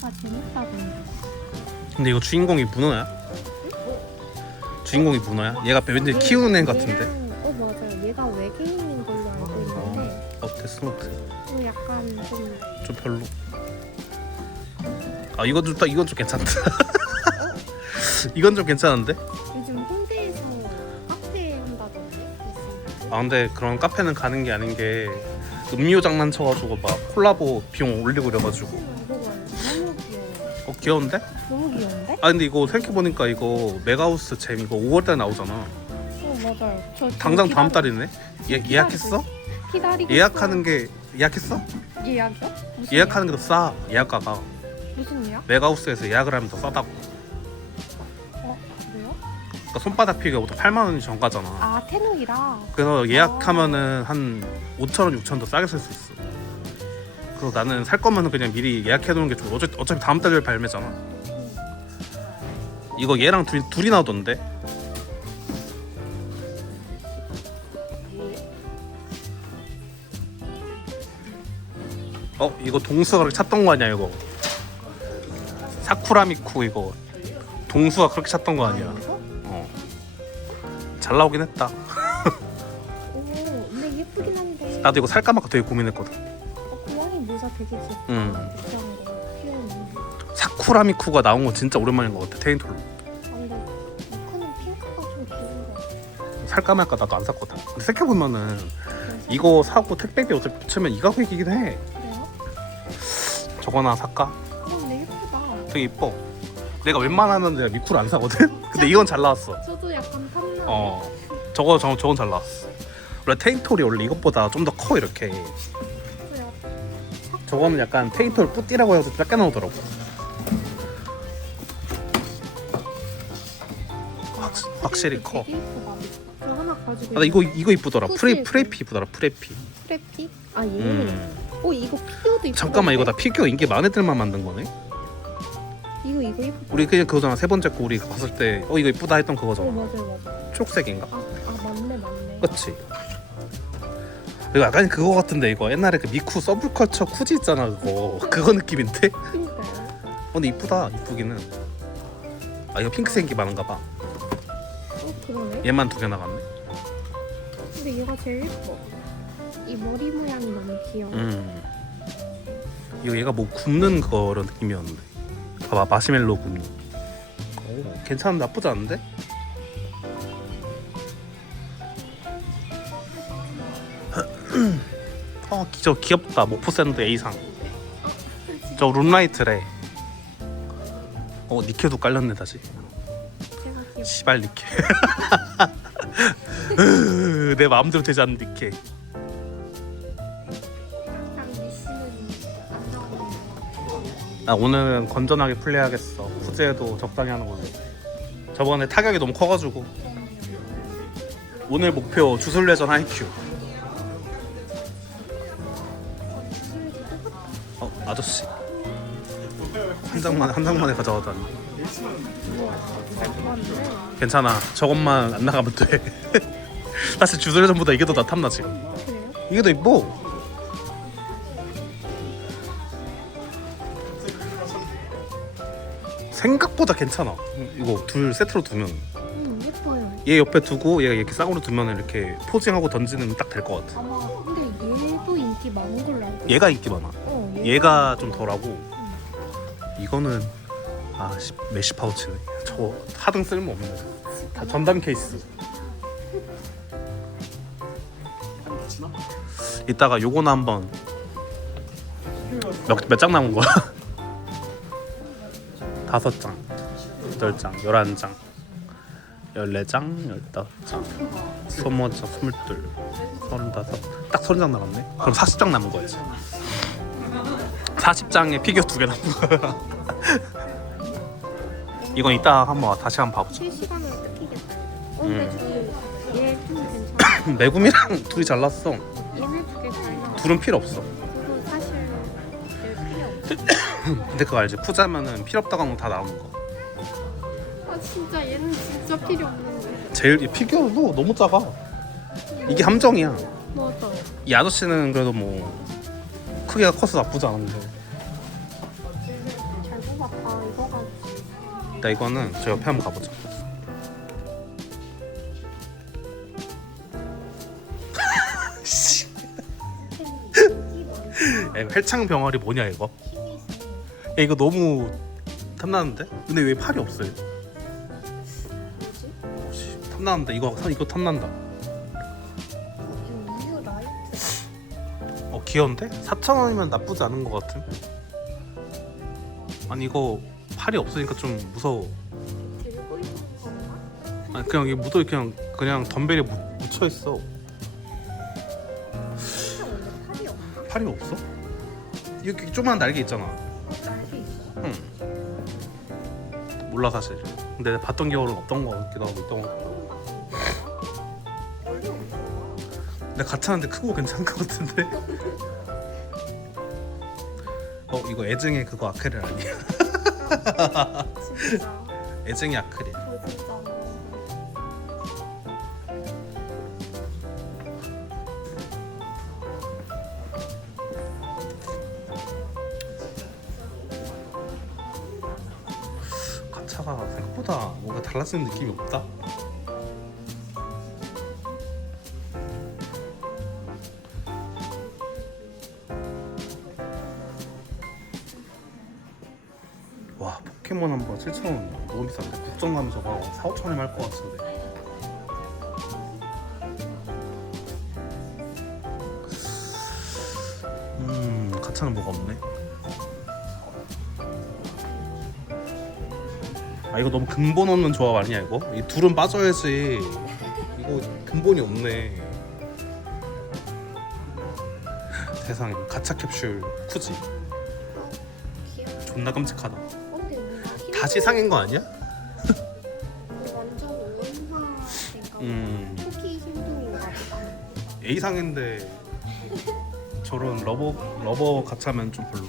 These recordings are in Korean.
얘가 재밌다던데. 근데 이거 주인공이 문어야? 주인공이 문어야? 얘가 왠지 키우는 애 같은데? 맞아요. 얘가 외계인인 걸로 알고 있는데 데스노트 약간 좀 별로. 아 이건 좀 괜찮다. 이건 좀 괜찮은데? 요즘 홍대에서 카페 한다던데. 아 근데 그런 카페는 가는 게 아닌 게 음료 장난쳐가지고 막 콜라보 비용 올리고 그래가지고. 너무 귀여워. 귀여운데? 너무 귀여운데? 아 근데 이거 생각해보니까 이거 메가우스 잼 이거 5월달에 나오잖아. 맞아요. 저 당장 다음 달이네? 예약했어? 기다리고 예약하는 게 예약했어? 예약이요? 무슨 예약하는 게 더 싸. 예약가가 무슨 예약? 메가우스에서 예약을 하면 더 싸다고. 그래요? 그러니까 손바닥 피규어가 보통 8만 원이 정가잖아. 아 테누이라. 그래서 예약하면은 한 5천 원, 6천 원 더 싸게 살 수 있어. 그래서 나는 살 거면은 그냥 미리 예약해 두는 게 좋아. 어차피 다음 달에 발매잖아. 이거 얘랑 둘이 나오던데. 이거 동수가 그렇게 찾던 거 아니야 이거? 사쿠라미쿠 이거 동수가 그렇게 찾던 거 아니야? 잘 나오긴 했다. 오, 근데 예쁘긴 한데. 나도 이거 살까 말까 되게 고민했거든. 고양이 모자 되게 귀엽다. 응. 귀여운 거. 귀여운 거. 사쿠라미쿠가 나온 거 진짜 오랜만인 것 같아. 테인톨로. 근데 이거는 핑크가 좀 귀여운 거. 살까 말까 나도 안 샀거든. 근데 생각해보면은 이거 사고 택배비 어차피 붙이면 이 가격이긴 해. 그래요? 저거 하나 살까? 근데 예쁘다. 되게 이뻐. 내가 웬만하면 내가 미쿠를 안 사거든? 근데 이건 잘 나왔어. 저도 약간 탐나. 저건 잘 나왔어. 원래 테인톨이 원래 이것보다 좀 더 커 이렇게. 저거는 약간 테인톨 뿌띠라고 해서 작게 나오더라고. 확실히 커. 되게 예쁘다. 저 하나 가지고. 나 이거 이쁘더라. 후지에서. 프레피 이쁘더라. 프레피. 프레티? 아 얘. 이거 피규어도 이쁘다. 잠깐만 이거 다 피규어 인기 많은 애들만 만든 거네? 이거 예쁘다. 우리 그냥 그거잖아. 세 번째 거 우리 봤을 때 이거 이쁘다 했던 그거잖아. 맞아요. 초록색인가? 맞네. 그치? 이거 약간 그거 같은데 이거 옛날에 그 미쿠 서브컬처 쿠지 있잖아 그거 느낌인데? 그러니까요. 근데 이쁘다. 이쁘기는. 아 이거 핑크색 인기 많은가 봐. 그러네. 얘만 2개 나갔네. 근데 얘가 제일 예뻐. 이 머리 모양이 너무 귀여워. 이거 얘가 뭐 굽는 그런 느낌이었는데. 봐봐 마시멜로 굽는. 오, 괜찮은데 나쁘지 않은데? 저 귀엽다. 모포샌드 A상. 저 룬라이트래. 니케도 깔렸네 다시. 제가 귀엽. 시발 니케. 내 마음대로 되지 않는 니케. 오늘은 건전하게 플레이하겠어. 후즈에도 적당히 하는 걸로. 저번에 타격이 너무 커가지고. 오늘 목표 주술래전 하이큐. 아저씨 한 장만에 가져가다니. 괜찮아. 저것만 안 나가면 돼. 사실 주술래전보다 이게 더 나 탐나 지금. 이게 더 이뻐. 생각보다 괜찮아. 이거 둘 세트로 두면 예뻐요. 얘 옆에 두고 얘가 이렇게 쌍으로 두면 이렇게 포징하고 던지는 딱 될 것 같아. 근데 얘도 인기 많은 걸로 알고. 얘가 인기 많아. 얘가 좀 덜하고 이거는 메시 파우치네. 저거 하등 쓸모 없네. 다 전담 케이스. 이따가 요거는 한번 몇 장 남은 거야? 5장, 8장, 11장, 14장, 15장, 20장, 22, 35. 딱 30장 남았네. 그럼 40장 남은 거지. 40장에 피규어 2개 남은 거야. 이건 이따 한번 다시 한번 봐보자. 실시간으로 뜯기겠다. 근데 얘 괜찮아. 메구미랑 둘이 잘났어. 얘네 2개 잘 나와. 둘은 필요 없어. 저도 사실 얘 필요 없어. 근데 그거 알지? 푸자면은 필요 없다고 하면 다 나오는 거. 진짜 얘는 진짜 필요 없는데. 제일 이 피규어도 너무 작아. 이게 함정이야. 맞아. 이 아저씨는 그래도 뭐 크기가 커서 나쁘지 않은데. 잘 나 이거는 저 옆에 한번 가보자. 씨. 야, 이거 활창 병아리 뭐냐 이거? 야, 이거 너무 탐나는데? 근데 왜 팔이 없어요? 씨, 탐나는데 이거 탐난다. 우유 라이트. 귀여운데? 4,000원이면 나쁘지 않은 것 같은. 아니 이거 팔이 없으니까 좀 무서워. 들고 있는 건가? 아니 그냥 이게 묻어 그냥 덤벨에 묻혀 있어. 진짜 원래 팔이 없나? 팔이 없어? 이렇게 조그만 날개 있잖아. 날개 있어. 응. 몰라 사실. 근데 내가 봤던 기억은 없던 거 같기도 하고 있던 거 같기도 하고. 원래 없어. 근데 같이 하는데 크고 괜찮은 것 같은데. 이거 애증의 그거 아크릴 아니야? 진짜. 애증의 아크릴. 진짜. 가차가 생각보다 뭔가 달라지는 느낌이 없다. 와 포켓몬 한 번 7,000원 너무 비싼데. 국정 가면 저거 4,5,000원 할 것 같은데. 가차는 뭐가 없네. 아 이거 너무 근본 없는 조합 아니야 이거? 이 둘은 빠져야지. 이거 근본이 없네. 세상에 가차 캡슐 쿠지 귀여워. 존나 끔찍하다. 근데 뭔가 다시 상인 거 아니야? 완전 원화인가 음. 초기 행동인가 보다. A 상인데 저런 러버 가차면 좀 별로.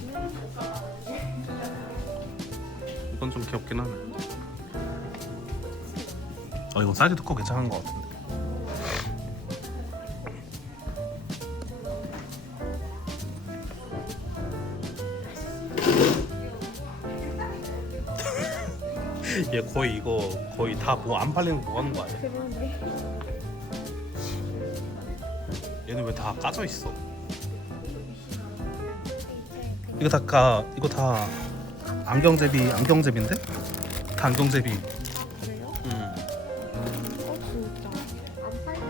이건 좀 귀엽긴 하네. 이거 사이즈도 꽤 괜찮은 것 같은데. 얘 거의 이거 거의 다 뭐 안 팔리는 거 뭐 하는 거 아니야? 그러네. 얘는 왜 다 까져 있어? 이제 이거 다 안경제비인데? 다 안경제비. 그래요? 응. 진짜 안 팔려.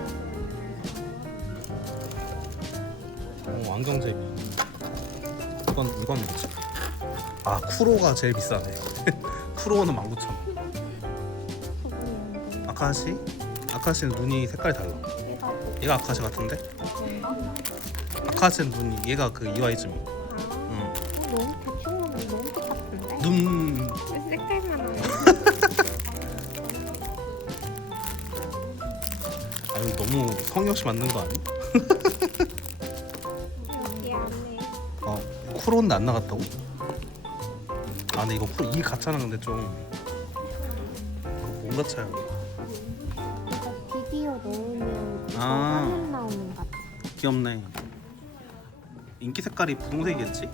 안경제비. 이건 뭐지? 아 쿠로가 제일 비싸네. 쿠로는 19,000원. 아카시는 눈이 색깔이 달라. 얘가 아카시 같은데? 아카시는 눈이 얘가 그 이와이즈미. 너무 대충 하면 너무 똑같은데? 눈 왜 색깔만 하네. 아니 너무 성의 없이 만든 거 아니? 여기 안에 쿠로는 안 나갔다고? 아 근데 이거 쿠로 이 가차는 근데 좀 뭔 가차야? 이거 비디오 넣으면 이거 아. 화면 나오는 것 같아. 귀엽네. 인기 색깔이 분홍색이겠지?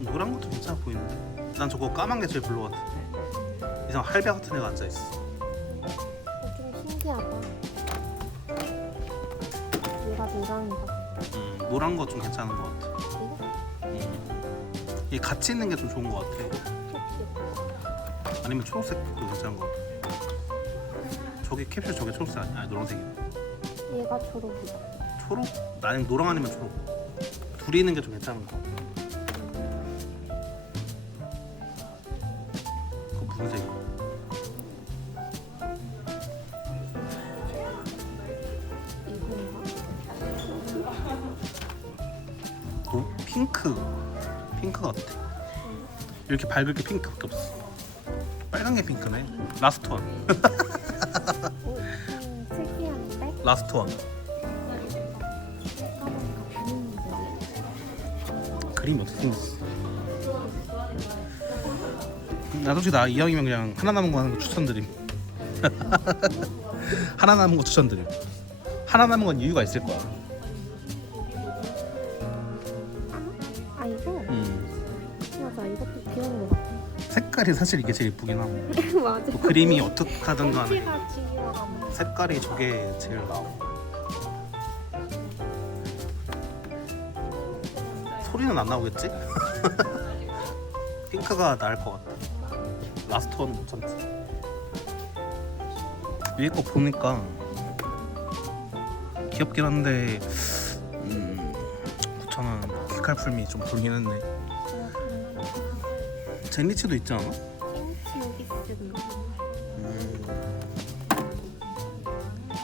노란 것도 괜찮아 보이는데. 난 저거 까만 게 제일 별로 같아. 이상 할배 같은 애가 앉아 있어. 좀 신기하다. 얘가 노랑이다. 노란 거 좀 괜찮은 것 같아. 이거? 이 같이 있는 게 좀 좋은 것 같아. 초록색. 아니면 초록색도 괜찮은 것 같아. 저기 캡슐 저게 초록색 아니야? 아니 노란색이야. 얘가 초록이다. 초록? 나는 노랑 아니면 초록. 둘이 있는 게 좀 괜찮은 것 같아. 그거 무슨 색이야? 이건가? 핑크 같아. 이렇게 밝을 게 핑크밖에 없어. 빨간 게 핑크네. 라스트 원. 오, 특이한데? 라스트 원. 그림이 어떻게 생겼어? 나 솔직히 나 이왕이면 그냥 하나 남은 거 하는 거 추천드림. 하나 남은 거 추천드림. 하나 남은 건 이유가 있을 거야. 아 이거? 색깔이 사실 이게 제일 이쁘긴 하고 맞아. 또 그림이 어떻게 하든 간에 가 지겨워. 색깔이 저게 제일 나아. 소리는 안 나오겠지? 핑크가 나을 것 같아. 라스트 원은 못 참지. 위에 거 보니까 귀엽긴 한데 9,000원 키칼풀미 좀 돌긴 했네. 젠리치도 있지 않아? 찐치 여기 있습니다.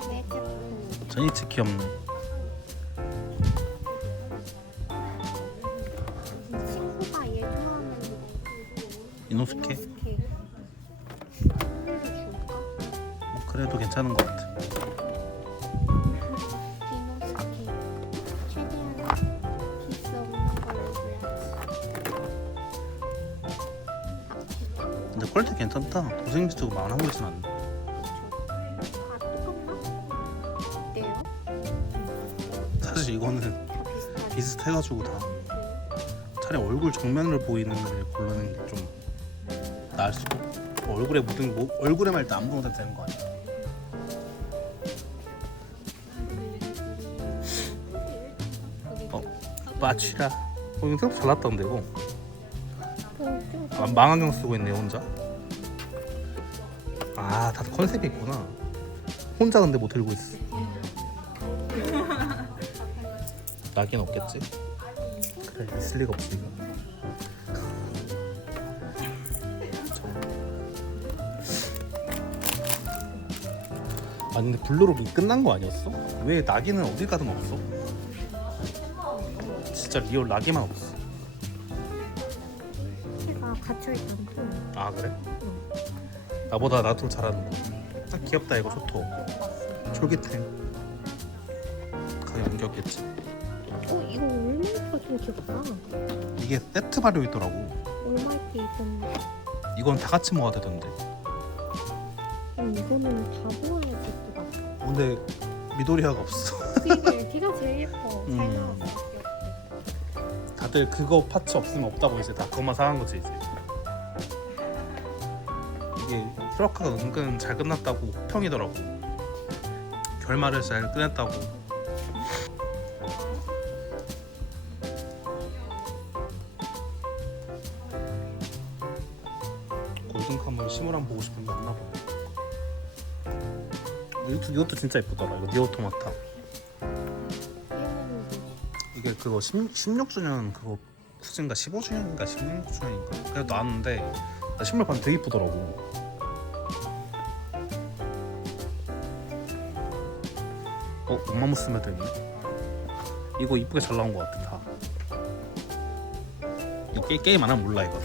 매제품. 젠리치 귀엽네. 친구가 예전하는 이노스케? 이노스케. 선물로 줄까? 뭐 그래도 괜찮은 것 같아. 이노스케. 최대한 기스 없는 걸로 골라야지. 근데 퀄리티 괜찮다. 도생지도 망하고 있진 않네. 아, 똑같나? 어때요? 사실 이거는 다 비슷하지? 비슷해가지고 다 차라리 얼굴 정면을 보이는 애를 고르는 게 좀 나을 수도. 얼굴에 묻은 뭐 얼굴에만 일단 안 묻어도 되는 거 아니야? 마취라. 이거 생각보다 잘 났던데 이거. 아, 망원경 쓰고 있네 혼자. 아 다들 컨셉이 있구나. 혼자 근데 뭐 들고 있어. 낙인 없겠지? 그래 있을 리가 없지 이거. 아 근데 블루로 끝난 거 아니었어? 왜 낙인은 어딜 가든 없어? 진짜 리얼 낙인만 없어. 걔가 갇혀있다는 거. 아 그래? 나보다 나도 잘하는 거. 딱 귀엽다 이거 좋토. 쫄깃해. 가격 안 귀엽겠지? 이거 올마이트가 좀 귀엽다. 이게 세트 발효 있더라고. 올마이트 있었는데. 이건 다 같이 먹어야 되던데. 이거는 다 모아야지 또 막. 근데 미도리아가 없어. 되게 걔가 제일 예뻐. 잘 음. 나왔어. 다들 그거 파츠 없으면 없다고 이제 다 그것만 사는 거지 이제. 이게 히로카가 은근 잘 끝났다고 호평이더라고. 결말을 잘 끝냈다고. 골든카물 시무랑 보고 싶은데 없나 보네. 이것도 진짜 예쁘더라. 이거 니오토마타. 얘는 이게 그거 16주년 그거 쿠즈인가 15주년인가 16주년인가 그래도 나왔는데 나 신발 봤는데 되게 이쁘더라고. 엄마무스메도 있네. 이거 이쁘게 잘 나온 것 같아 다. 이거 게임 안 하면 몰라 이거.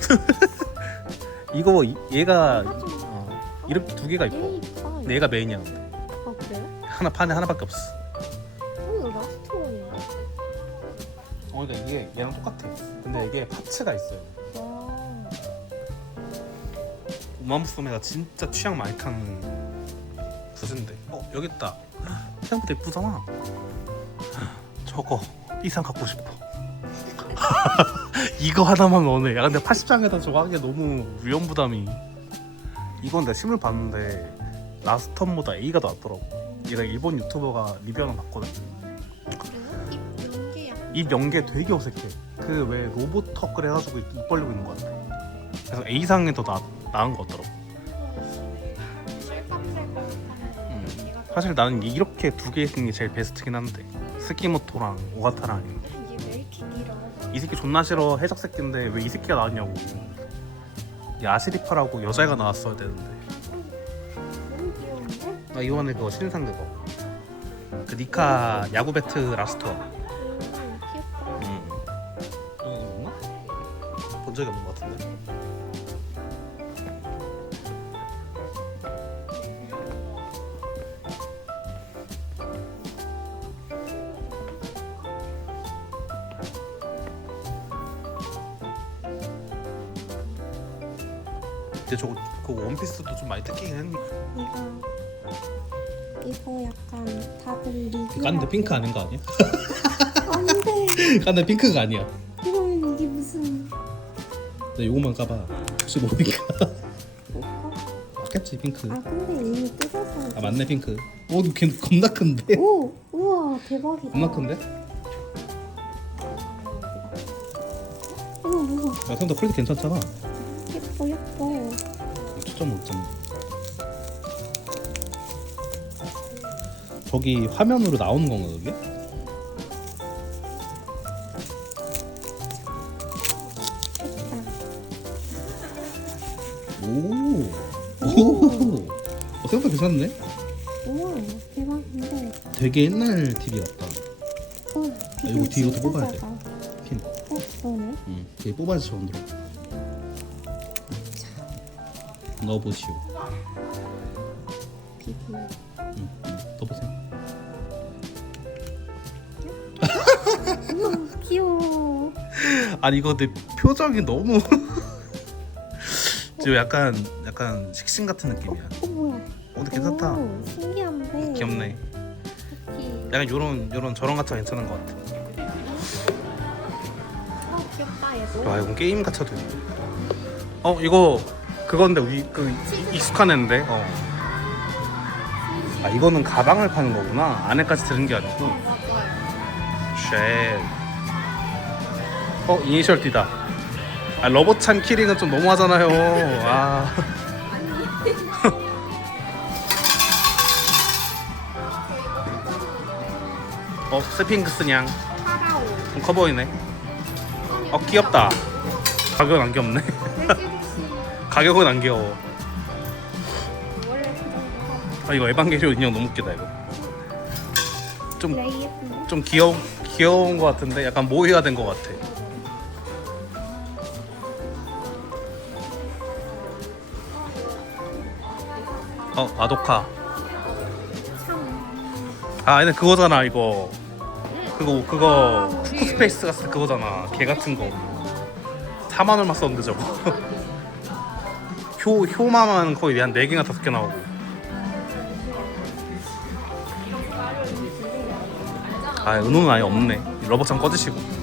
이거 얘가 이렇게 두 개가 얘 이뻐. 이뻐. 근데 얘가 메인이야. 근데 아 그래요? 하나 판에 하나밖에 없어. 이거 라스트 원이야. 그러니까 이게 얘랑 똑같아. 근데 이게 파츠가 있어요. 와. 우마무소메가 진짜 취향 많이 타는 구슬인데. 여기 있다. 생각보다 예쁘잖아. 저거 이상 갖고 싶어. 이거 하나만 원해. 야 근데 80장에다 저거 하기에 너무 위험 부담이. 이건 내가 실물 봤는데 라스턴보다 A가 더 낫더라고. 얘가 일본 유튜버가 리뷰 하나 봤거든. 그래요? 입 연계 약간. 입 연계 되게 어색해. 그 왜 로봇턱 그래가지고 입 벌리고 있는 것 같아. 그래서 A상이 더 나은 것 같더라고. 사실 나는 이렇게 두 개 있는 게 제일 베스트긴 한데 스키모토랑 오가타랑 이게 왜 이렇게 길어? 이 새끼 존나 싫어. 해적 새끼인데 왜 이 새끼가 나왔냐고. 이 아시리파라고 여자애가 나왔어야 되는데. 너무 귀여운데? 나 이번에 그거 신상 그거 그 니카 야구 배트 라스트원. 귀엽다. 이거 있나? 본 적이 없는 것 같은데. 근데 저거 그 원피스도 좀 많이 뜯기긴 했는데. 이거 약간 다들 리뷰. 깐데 핑크 아닌 거 아니야? 안돼. 깐데 핑크가 아니야. 이거는 이게 무슨? 나 요거만 까봐. 혹시 모르니까. 뭘까? 맞겠지 핑크. 아 근데 이미 뜯어서. 아 맞네 핑크. 오 걔 겁나 큰데? 오 우와 대박이다. 겁나 큰데? 우와 야 생각보다 퀄리티 괜찮잖아. 예뻐 예뻐. 초점 못 잡네. 저기 화면으로 나오는 건가 그게? 오. 생각보다 괜찮네. 우와 대박인데. 되게 옛날 TV 같다. 이거 뒤에 이것도 뽑아야 돼. 핀. 그러네. 응. 이게 뽑아야지 저건 들어. 넣어보시오. 비비. 응. 넣어보세요. 우와 귀여워. 아니 이거 내 표정이 너무 지금 약간 식신 같은 느낌이야. 뭐야? 근데 괜찮다. 오, 신기한데. 귀엽네. 그치. 약간 요런 저런 같아 괜찮은 것 같아. 귀엽다 얘도. 와 이건 게임 같아도. 이거 그건데 우리 익숙한 애인데. 아 이거는 가방을 파는 거구나. 안에까지 들은 게 아니고. 맞아요. 쉣. 이니셜 D다. 아 러버찬 키링은 좀 너무하잖아요. 아. 스핑크스냥 파라오. 좀 커 보이네. 귀엽다. 가격은 안 귀엽네. 가격은 안 귀여워. 원래 그 정도. 이거 에반게리온 인형 너무 웃기다 이거. 레이 예쁜데? 좀 귀여운 것 같은데 약간 모이가 된 것 같아. 아도카. 얘네 그거잖아 이거. 그거 쿠스페이스 갔을 때 그거잖아. 개 같은 거. 4만 원만 썼는데 저거. 효마만 거의 한 4개나 5개 나오고. 은호는 아예 없네. 러버창 꺼지시고.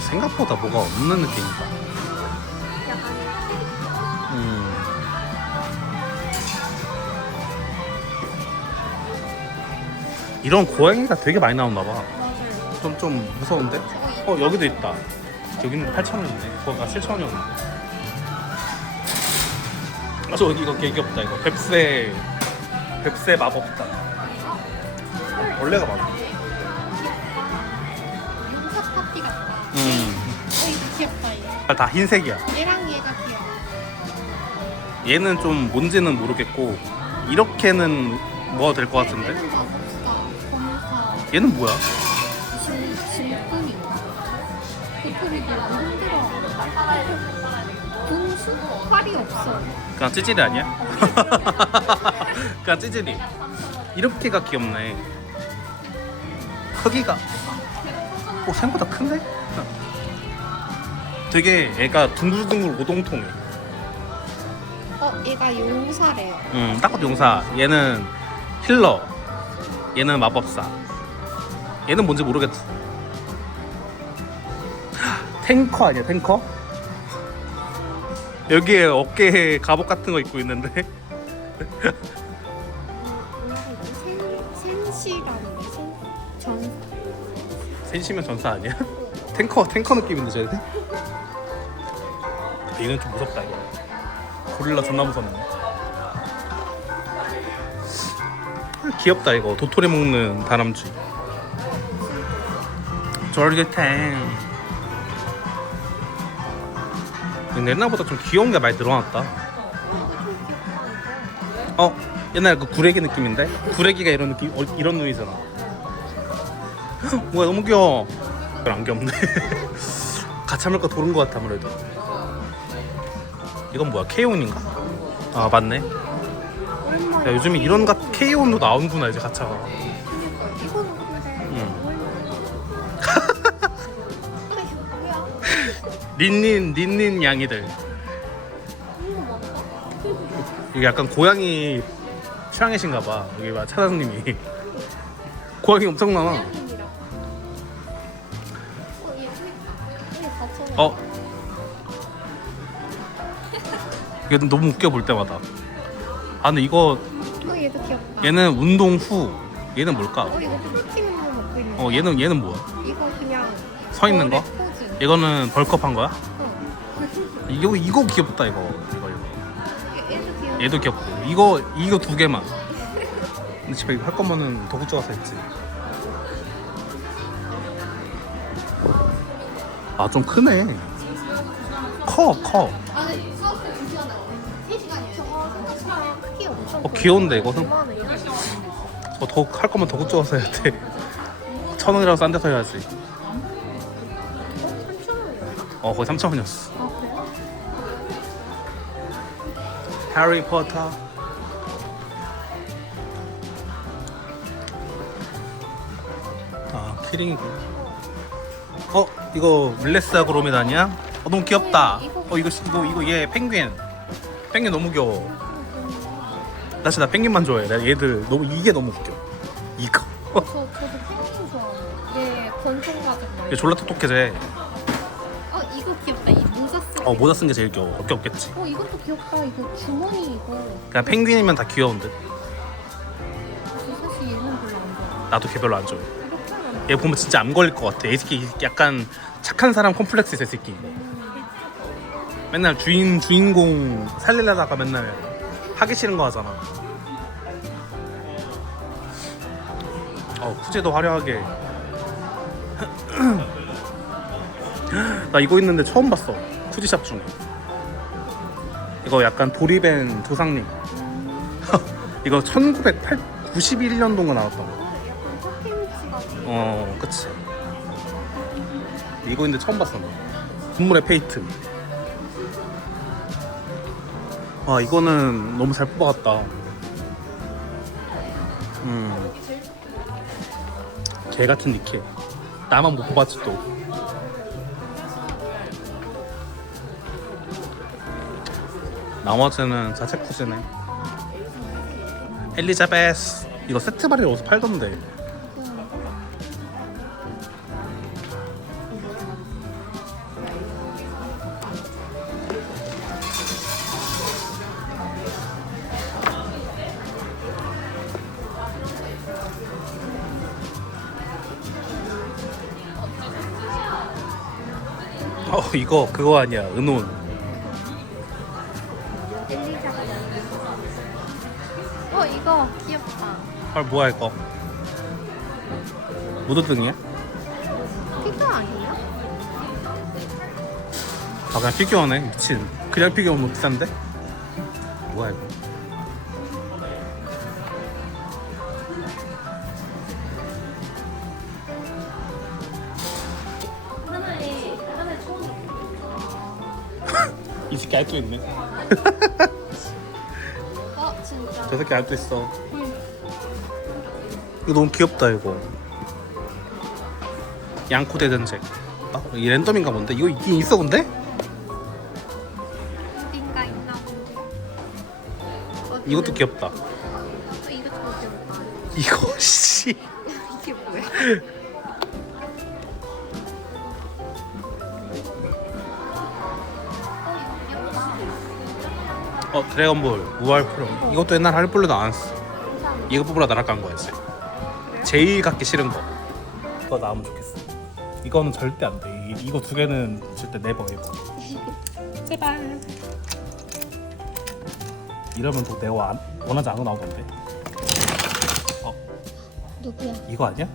생각보다 뭐가 없는 느낌이다. 이런 고양이가 되게 많이 나오나 봐. 좀 무서운데? 여기도 있다. 여기는 8,000원이네. 거기가 7,000원이었는데. 저 이거 개 귀엽다 이거. 뱁새 마법단. 원래가 맞아. 용사 파티 같다. 이거 귀엽다 얘. 다 흰색이야. 얘랑 얘가 귀여워. 얘는 좀 뭔지는 모르겠고 이렇게는 뭐가 될 것 같은데? 얘는 마법사, 검사, 얘는 뭐야? 짐꾼이. 도토리도 힘들어. 분수? 활이 없어. 그냥 찌질이 아니야? 그냥 찌질이. 이렇게가 귀엽네. 크기가 생각보다 큰데? 되게 애가 둥글둥글 오동통해. 얘가 용사래요. 딱 봐도 용사. 얘는 힐러. 얘는 마법사. 얘는 뭔지 모르겠어. 탱커 아니야 탱커? 여기에 어깨에 갑옷 같은 거 입고 있는데. 센시라는 게 전사. 센시면 전사 아니야? 탱커 느낌인데 쟤네? 얘는 좀 무섭다 이거. 고릴라 존나 무섭네. 귀엽다 이거. 도토리 먹는 다람쥐. 쫄깃탱. 옛날보다 좀 귀여운 게 많이 늘어났다. 옛날 그 구레기 느낌인데? 구레기가 이런 느낌, 이런 눈이잖아. 뭐야 너무 귀여워. 그걸 안 귀엽네. 가차물가 도른 것 같아 아무래도. 이건 뭐야? 케이온인가? 아 맞네. 야 요즘에 이런 케이온도 나오는구나 이제 가차가. 이거는 근데 닌닌 양이들. 이게 약간 고양이 취향이신가 봐. 여기 봐 차장님이. 고양이 엄청 많아. 사장님이랑. 얘 수익. 얘 4,000원. 어? 이게 너무 웃겨 볼 때마다. 아 근데 이거 얘도 귀엽다. 얘는 운동 후. 얘는 뭘까? 이거 프로틴 운동 먹고 있는 거. 얘는 뭐야? 이거 그냥 서 있는 거? 포즈. 이거는 벌크업한 거야? 어. 이거 귀엽다 이거. 얘도 귀여워. 얘도 귀엽고 이거 두 개만. 근데 집에 이거 할 거면은 더 굿즈 가서 했지. 아 좀 크네. 커. 아, 근데 수업 때 2시간 나오네. 3시간이에요. 저거 생각보다 크기 엄청 귀여운데 이거는? 그만해요. 더 할 거면 더 굿즈 가서 해야 돼. 1,000원이라도 싼 데서 해야지. 3,000원이야. 거의 3,000원이었어. 아, 그래? 해리포터. 아 키링이고. 이거 밀레스 그로밋 아니야? 너무 귀엽다. 이거 얘 펭귄 너무 귀여워. 나 진짜 펭귄만 좋아해. 나 얘들 너무 이게 너무 웃겨. 이거. 저도 펭귄 좋아하는데. 네, 권총 가죽 말고. 얘 졸라 똑똑해져. 이거 귀엽다. 이 모자 쓰. 모자 쓴 게 제일 귀여워. 어깨 없겠지. 이것도 귀엽다. 이거 주머니 이거. 그냥 펭귄이면 다 귀여운 듯. 사실 얘는 별로 안 좋아. 나도 걔 별로 안 좋아해. 이렇게 하면 얘 보면 진짜 암 걸릴 것 같아. 이 새끼 약간 착한 사람 콤플렉스 있어, 이 새끼. 맨날 주인공 살리려다가 맨날 하기 싫은 거 하잖아. 후제도 화려하게. 나 이거 있는데 처음 봤어. 후지샵 중에. 이거 약간 도리벤 조상님. 이거 1991년도가 나왔던 거. 약간 탁김치 같은. 그치. 이거 있는데 처음 봤어. 나. 분물의 페이트. 이거는 너무 잘 뽑아갔다. 개 같은 니케. 나만 못 뽑았지 또. 나머지는 자체 쿠즈네. 엘리자베스. 이거 세트 발이 어디서 팔던데. 이거 그거 아니야. 은혼. 엘리자베스. 이거 귀엽다. 뭐야 이거? 무드등이야? 피규어 아니야? 그냥 피규어네. 미친. 그냥 피규어면 비싼데? 뭐야 이거? 이 새끼 알도 있네. 진짜. 저 새끼 알도 있어. 이거 너무 귀엽다 이거. 양코 대전책. 이 랜덤인가 본데? 이거 있긴 있어 근데? 어딘가 있나 본데. 이것도 귀엽다. 이거 좀 귀엽다. 이거 씨. 이게 뭐야? 드래곤볼 우알 프롬. 이것도 옛날 할볼로 나왔어. 이거 뽑으러 나락간 거였지. 제일 갖기 싫은 거. 이거 나오면 좋겠어. 이거는 절대 안 돼. 이거 두 개는 절대 네버 에버. 제발. 이러면 또 내가 원하지 않은 거 나오던데. 누구야? 이거 아니야?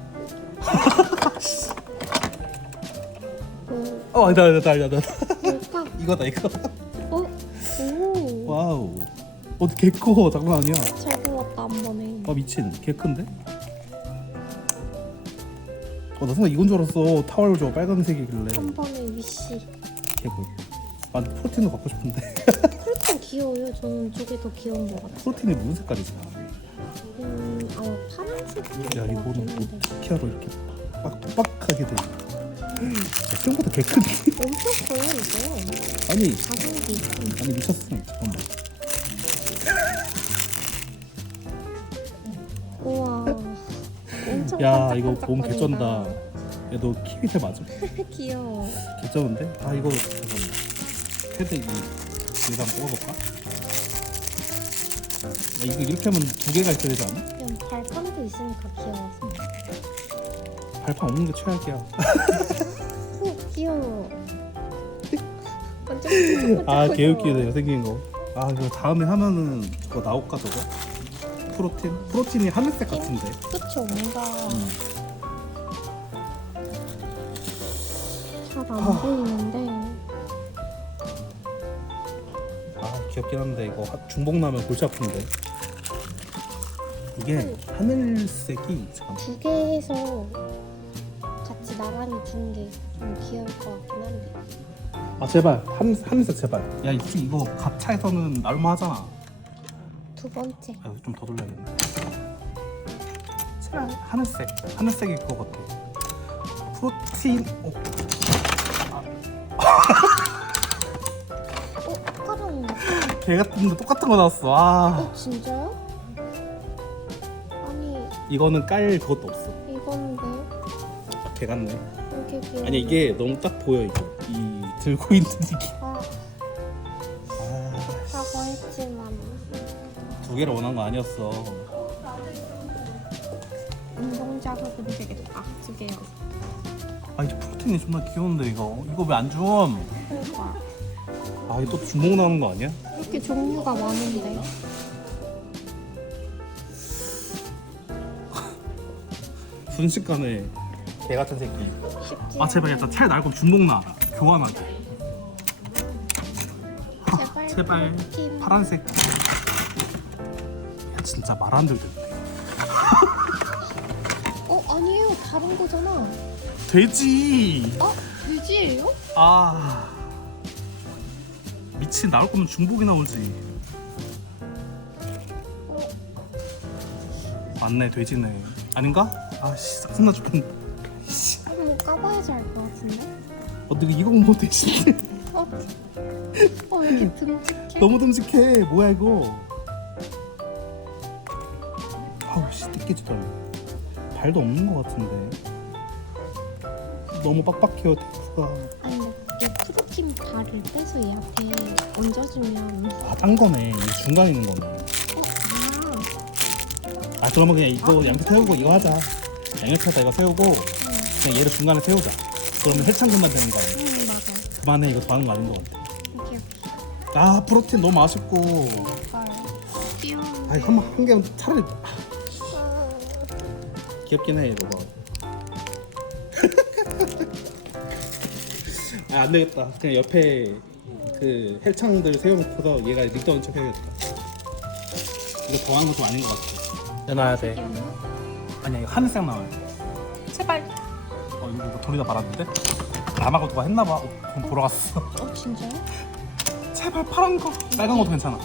오. 아니다. 뭘까? 이거다 이거. 오. 와우. 개 커. 장난 아니야. 잘 구웠다 한 번에. 미친. 개 큰데? 나 순간 이건 줄 알았어. 타월 저 빨간색이길래. 한 번에 위시. 개구. 프로틴도 갖고 싶은데. 프로틴 귀여워요. 저는 저게 더 귀여운 것 같아요. 프로틴이 무슨 색깔이지? 파란색. 야 이거는 뭐 키아로 이렇게 빡빡하게 돼. 생각보다 개 크네. 엄청 커요 이거. 아니 가성비. 미쳤어. 잠깐만. 야 이거 몸 개쩐다. 야 너 키 밑에 맞아? 귀여워. 개쩌는데? 아 이거 잠깐만. 패드 여기다 한번 뽑아볼까? 야, 이거 이렇게 하면 두 개가 있어야 되지 않아? 그냥 발판도 있으니까 귀여워서. 발판 없는 게 최악이야. 오 귀여워. 아 개웃기네 생긴 거. 아 이거 다음에 하면은 저거 나올까 저거? 프로틴이 하늘색 같은데. 그쵸 뭔가 잘 안 보이는데. 아 귀엽긴 한데 이거 중복 나면 골치 아픈데. 이게 하늘색이 잠깐. 두 개 해서 같이 나란히 두는 게 좀 귀여울 것 같긴 한데. 아 제발 하늘색 제발. 야 이거 가차에서는 나올만 하잖아. 두 번째. 아 좀 더 돌려야겠네. 제발 하늘색이 그거 같아. 프로틴. 파랑. 개 같은데 똑같은 거 나왔어. 아 진짜요? 아니 이거는 깔 그것도 없어. 이건데 개 같네. 이렇게 귀여워. 아니 이게 너무 딱 보여 이거. 이 들고 있는 이게. 아 아, 라고 했지만 두 개를 원한 거 아니었어. 운동 자극은 되겠다. 두 개요. 아 이제 프로틴이 존나 귀여운데 이거 왜 안 줌? 그러니까 아 이거 또 주먹 나오는 거 아니야? 이렇게 종류가 많은데. 순식간에 개 같은 새끼. 쉽지 아 제발 일단 차라리 날 거면 주먹 나와라. 교환하게. 제발. 제발 프로틴. 파란색. 야 진짜 말 안 들던데. 아니에요. 다른 거잖아. 돼지. 돼지예요? 아 미친 나올 거면 중복이 나오지. 맞네 돼지네. 아닌가? 아씨 짜증나 죽겠네. 씨. 한번 까봐야지 알 것 같은데. 내가 이거 뭐 돼지인데. 이렇게 듬직해. 너무 듬직해. 뭐야 이거. 아우 씨 뜯기지도 않네. 발도 없는 것 같은데. 너무 빡빡해요 테이프가. 아니 근데 이 프로틴 발을 빼서 얘한테 얹어주면. 딴 거네. 이 중간에 있는 거네. 그러면 그냥 이거 양쪽 세우고 이거 하자. 양옆에다 이거 세우고 그냥 얘를 중간에 세우자. 그러면 헬창근만 되는 거 아니야? 맞아. 그만해. 이거 더 하는 거 아닌 것 같아. 이렇게 프로틴 너무 아쉽고. 귀여워. 한 개만 차라리. 귀엽긴 해 이거 봐. 안 되겠다. 그냥 옆에 그 헬창들 세워놓고서 얘가 닉다운 척 해야겠다. 이거 더 하는 거 좀 아닌 것 같아. 내놔야 돼. 아니야 이거 하늘색 나와요. 제발. 이거 돌리다 말았는데? 남하고 누가 했나봐. 돈 보러 갔어. 진짜요? 제발 파란 거. 빨간 것도 괜찮아.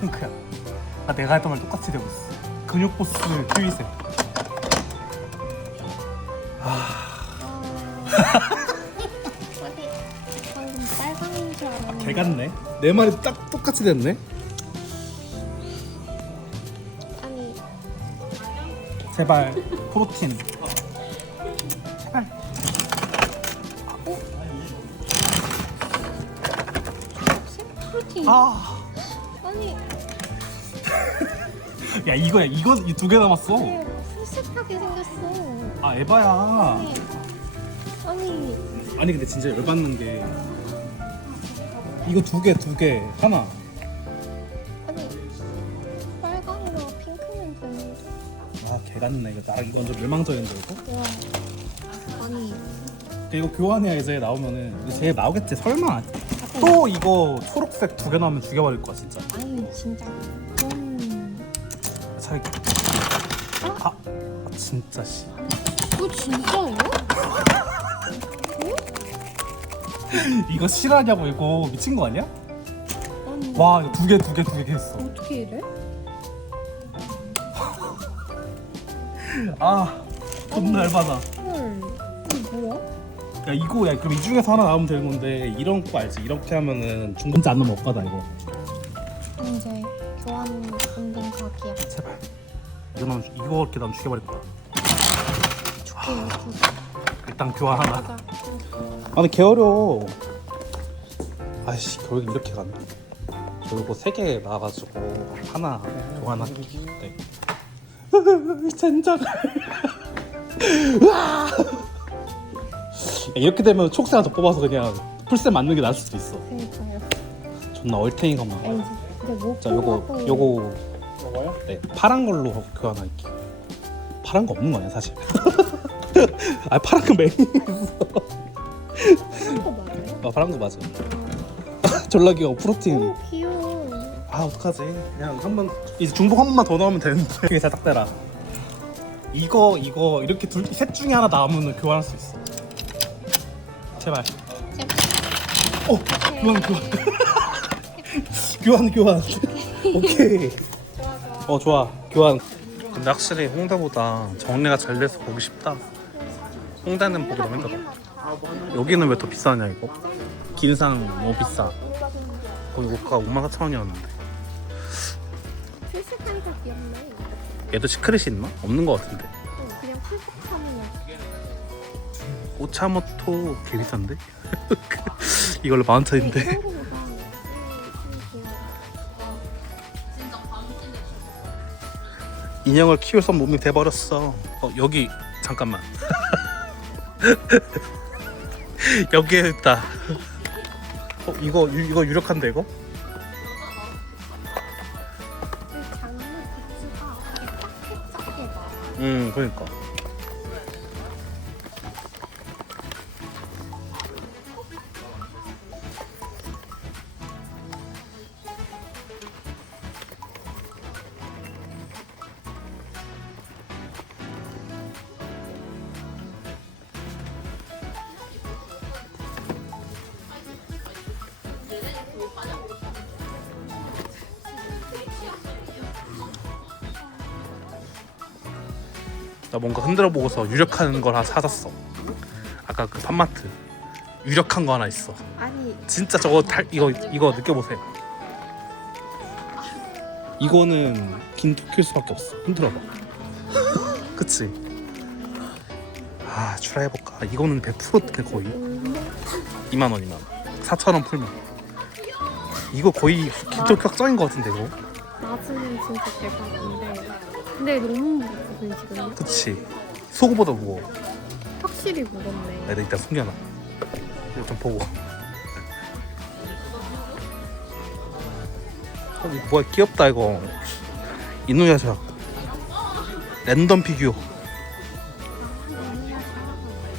핑크야. 내가 했던 말 똑같이 되고 있어. 근육 보스 큐이색. 방금 빨강인 줄 알았는데. 개 같네. 내 말이 딱 똑같이 됐네. 아니 제발 프로틴. 제발. 프로틴. 아니 야 이거야. 이거 이 두 개 남았어. 풀셋하게 생겼어. 에바야. 아니 아니 근데 진짜 열받는 게 이거 두 개 하나. 아니 빨강이랑 핑크면 되는데. 개 같네. 이거 나랑 이거 완전 멸망전인데 이거. 와 아니 이거 교환해야 이제 나오면은 이거 제일 나오겠지. 설마 또 이거 초록색 두 개 나오면 죽여버릴 거야 진짜. 아니 진짜 그건 차라리. 진짜 씨. 그거 진짜예요? 이거 실화냐고. 이거 미친 거 아니야? 아니 와 이거 두 개 했어. 어떻게 이래? 존나 열받아. 헐 이게 뭐야? 야 이거 그럼 이 중에서 하나 나오면 되는 건데 이런 거 알지? 이렇게 하면은 중간자 안 넣으면 못 가다 이거. 이제 교환 당근 각이야. 제발. 이거 이렇게 난 죽여버릴 거야. 좋게 일단 교환 하나. 맞아. 아니 개 어려워. 아이씨 결국 이렇게 갔네. 그리고 3개 나와가지고 하나 교환하기. 네. 젠장. 이렇게 되면 촉새 하나 더 뽑아서 그냥 풀셋 맞는 게 나을 수도 있어. 그러니까요. 존나 얼탱이가만. 알지. 근데 뭐 자 요거 먹어요? 네 파란 걸로 교환할게요. 파란 거 없는 거 아니야 사실. 아 파란 거 메인 있어. 거 맞아요? 파란 거 맞아. 졸라 귀여워 프로틴. 오 귀여워. 아 어떡하지? 그냥 한번 이제 중복 한 번만 더 넣으면 되는데. 되게 잘 딱 대라. 이거 이렇게 셋 중에 하나 남으면 교환할 수 있어. 제발. 교환. 오케이. 좋아. 교환. 근데 확실히 홍대보다 정리가 잘 돼서 보기 쉽다. 홍대는 보기 너무 힘들어. 여기는 왜 더 비싸냐 이거? 길상 너무 비싸. 거기 옷가 54,000원이었는데. 풀색하니까 귀엽네. 얘도 시크릿이 있나? 없는 거 같은데. 그냥 풀색하면 오차모토 개 비싼데? 이걸로 10,000원인데. 인형을 키울 수 없는 몸이 돼버렸어. 여기 잠깐만. 여기에 있다. 이거 유력한데 이거? 장르 굿즈가 작게 나. 그러니까. 나 뭔가 흔들어 보고서 유력한 걸 하나 찾았어. 아까 그 판마트 유력한 거 하나 있어. 아니 진짜 저거 이거 느껴보세요. 이거는 긴투킬 수밖에 없어. 흔들어봐. 그치? 아 추라해볼까? 이거는 100% 그냥 거의 2만 4,000원 풀면. 이거 거의 긴투 격정인 거 같은데 이거? 낮으면 진짜 대박인데 근데 너무 무겁거든 지금. 그치? 속옷보다 무거워. 확실히 무겁네. 내가 일단 숨겨놔. 이거 좀 보고. 이거 뭐야 귀엽다 이거. 이누야샤 랜덤 피규어.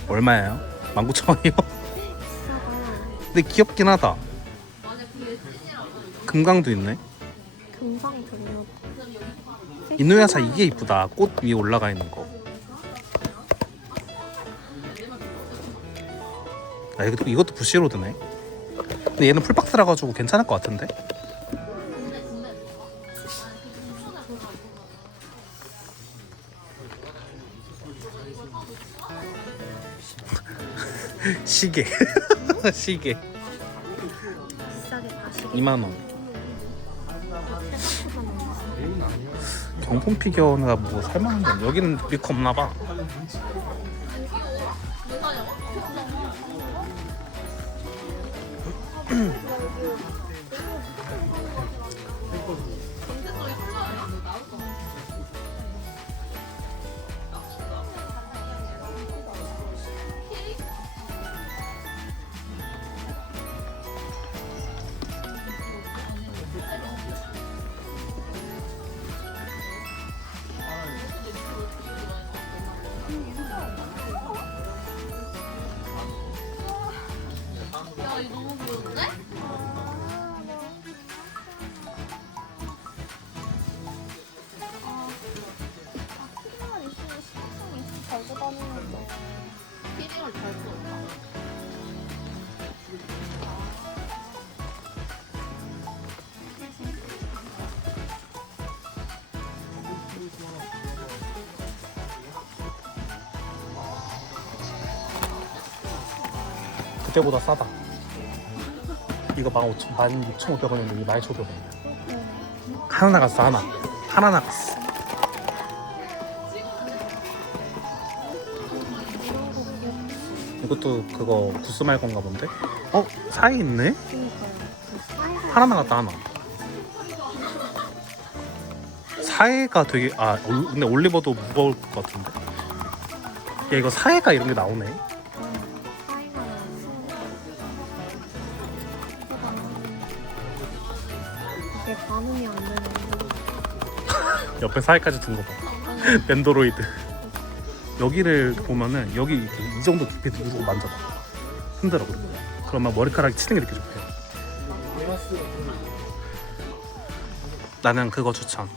얼마예요? 19,000원이요? 근데 귀엽긴 하다. 금강도 있네. 금방 들려. 이누야샤 이게 이쁘다. 꽃 위에 올라가 있는 거. 아 이것도 부시로드네. 근데 얘는 풀박스라 가지고 괜찮을 것 같은데. 시계. 시계 비싸게 다시. 2만 원. 경품 피규어가 뭐 살만한 건 여기는 리커 없나 봐. 그때보다 싸다. 이거 16,500원인데 이게 12,500원. 하나 나갔어 하나. 하나 남았어. 이런 거 귀엽지. 이것도 그거 구스말 건가 본데? 어? 사이 있네? 그니까요. 그 사이가 하나 나갔다 하나. 사이가 되게 근데 올리버도 무거울 것 같은데? 야 이거 사이가 이런 게 나오네. 사이가 나왔어. 이게 반응이 안 되는데. 옆에 사이까지 든 거 봐. 벤도로이드. 여기를 보면은 여기 이렇게 이 정도 깊이 누르고 만져봐. 흔들어 그러면. 그러면 머리카락이 치는 게 이렇게 좋대요. 나는 그거 추천.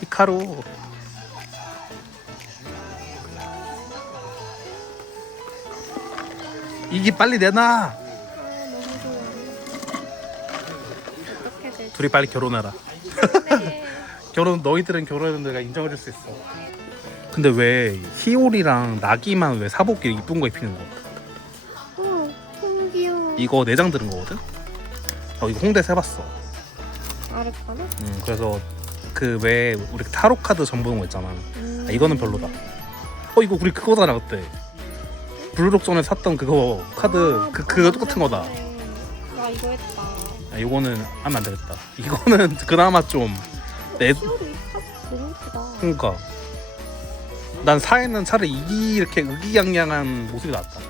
히카루. 이게 빨리 내놔. 너무 좋아. 어떻게 될지. 둘이 빨리 결혼해라. 네. 너희들은 결혼하는 내가 인정해줄 수 있어. 근데 왜 히오리랑 나기만 왜 사복끼리 이쁜 거 입히는 거? 너무 귀여워. 이거 내장 들은 거거든? 이거 홍대에서 해봤어. 아르카나? 그래서 그 왜 우리 타로 카드 전 보는 거 있잖아. 이거는 별로다. 이거 우리 그거잖아 그때. 블루록 전에 샀던 그거 카드 그거 똑같은 거다. 나 이거 했다. 이거는 하면 안 되겠다. 이거는 그나마 좀 내. 히오리 사진 너무 예쁘다. 그러니까 난 사회는 차라리 이렇게 의기양양한 모습이 낫다.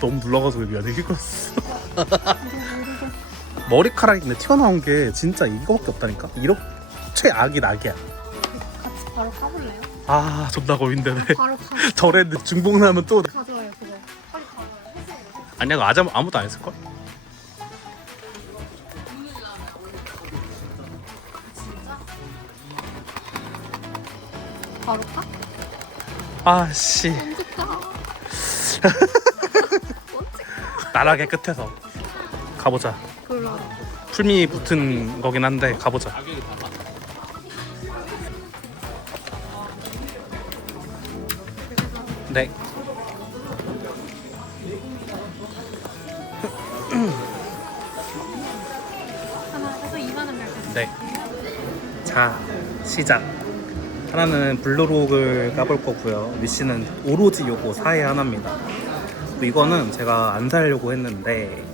너무 눌러가지고 미안해 이거였어. 머리카락이 근데 튀어나온 게 진짜 이거밖에 없다니까. 이렇게 최악이 낙이야. 같이 바로 까볼래요? 존나 고민되네. 바로 가. 저래 중복나면 또 가져와요 그거. 빨리 가져와요. 아니야 그거 아무도 안 했을걸? 바로 가? 아씨 언제 가? 나락의 끝에서 가보자. 그럼. 풀미 붙은 거긴 한데 가보자. 네. 하나 해서 2만 원 결제. 네. 자 시작. 하나는 블루록을 까볼 거고요. 미씨는 오로지 요거 사이 하나입니다. 이거는 제가 안 사려고 했는데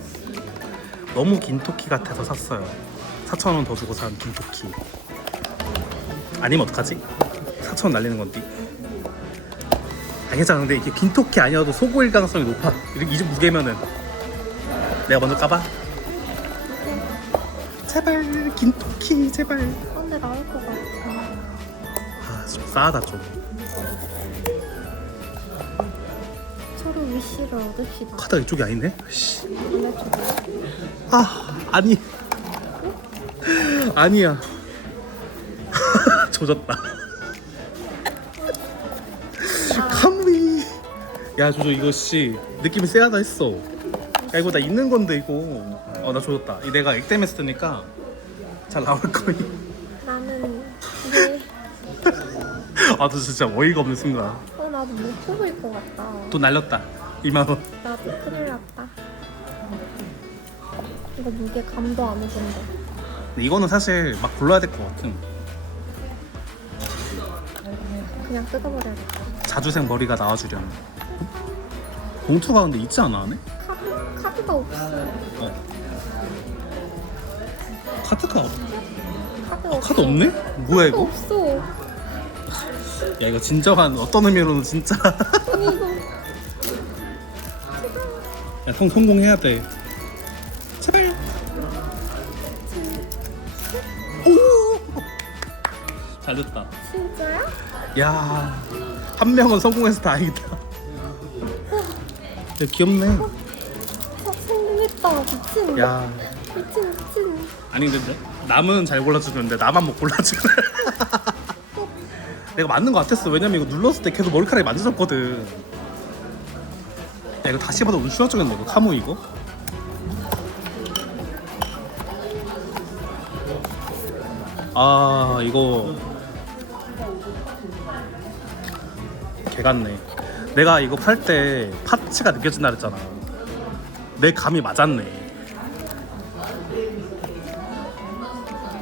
너무 긴 토끼 같아서 샀어요. 4,000원 더 주고 산 긴 토끼. 아니면 어떡하지? 4,000원 날리는 건데. 괜찮아. 근데 이게 긴 토끼 아니어도 속고일 가능성이 높아. 이 좀 무게면은. 내가 먼저 까봐. 제발 긴 토끼 제발. 근데 나올 것 같아. 좀 싸하다 좀. 서로 위시를 얻읍시다. 카드가 이쪽이 아니네? 씨. 반대쪽으로. 아니. 아니야. 조졌다. 카무이. 야 조조 이거 씨 느낌이 쎄하다 했어. 야 이거 나 있는 건데 이거. 나 조졌다. 이 내가 액땜 했으니까 잘 나올 거니. 나는 이게 너 진짜 어이가 없는 순간. 나도 못 뽑을 것 같다. 돈 날렸다. 2만 원. 나도 큰일 났다. 이거 무게 감도 안 오던데. 근데 이거는 사실 막 골라야 될 것 같은. 그냥 뜯어버려야겠다. 자주색 머리가 나와주려면. 봉투가 근데 있지 않아 안에? 카드가 없어. 카드가 카드 없어. 카드 없네? 뭐야 카드 이거? 없어. 야 이거 진정한 어떤 의미로는 진짜. 아니 이거 야 성공해야 돼. 제발. 오! 잘 됐다. 진짜야? 야, 한 명은 성공해서 다행이다. 야, 귀엽네. 성공했다. 미친. 야, 미친. 아니 근데 남은 잘 골라주는데 나만 못 골라주네. 내가 맞는 거 같았어. 왜냐면 이거 눌렀을 때 계속 머리카락이 만져졌거든. 야 이거 다시 봐도 운수화 쪽이네 이거 카무 이거. 이거 개 같네. 내가 이거 팔 때 파츠가 느껴진다 그랬잖아. 내 감이 맞았네.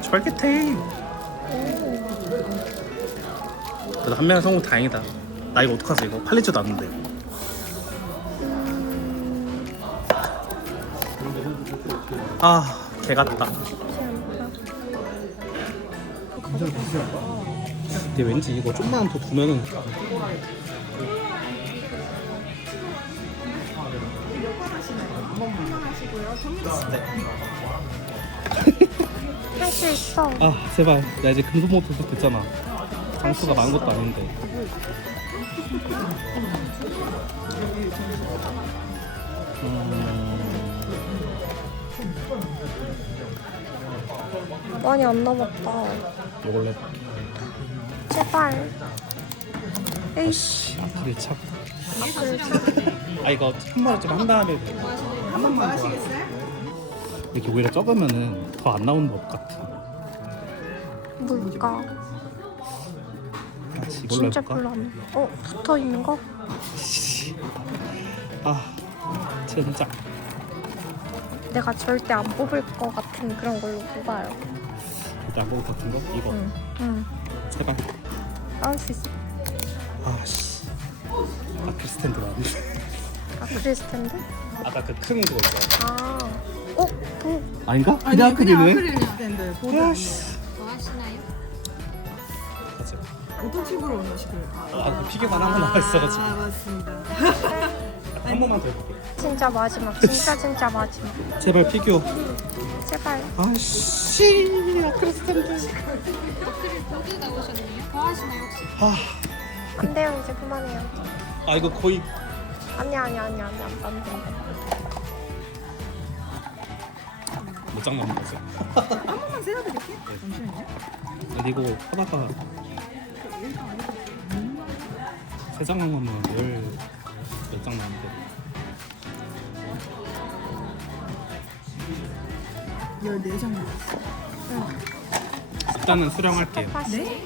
쫄깃해. 그래도 한 명의 성공 다행이다. 나 이거 어떡하지? 이거 팔리지도 않는데. 아, 개 같다. 근데 왠지 이거 좀만 더 두면은 할 수 있어. 아 제발 나 이제 금손모터 됐잖아. 장수가 많은 것도 아닌데. 많이 안 남았다. 이걸로 해. 제발. 에이씨. 아크릴 참. 아 이거 한 마리 좀 한 다음에 한 번만 하시겠어요? 이렇게 오히려 적으면은 더 안 나오는 것 같아. 뭘까? 같이 이걸로 진짜 해볼까? 별로 안. 붙어 있는 거? 아 진짜. 내가 절대 안 뽑을 것 같은 그런 걸로 뽑아요. 일단 먹을 것 같은 거? 이거. 응. 제발. 나올 수 있어. 아씨. 아크릴 스탠드 나왔네. 아크릴스탠드? 아까 그 큰 그거 있잖아. 아. 아닌가? 아니 아크릴 스탠드 보드 야씨. 좋아하시나요? 맞아. 어떤 친구를 원하시고요? 아, 그 피규어가 하나 나와 있어가지고 아 맞습니다. 한 번만 더 해볼게. 진짜 마지막. 진짜 마지막. 제발 피규어. 제발. 아씨, 아크릴 스탠드. 어플 보드 나오셨네요. 좋아하시나요 혹시? 안 돼요. 이제 그만해요. 아 이거 거의 아니야. 안 돼. 못 장난인 거지. 한 번만 세워드릴게요. 잠시만요. 그리고 하다가 세 장만 하면 몇 장 나는데. 14장 남았어요. 일단은 수령할게요. 다시. 네?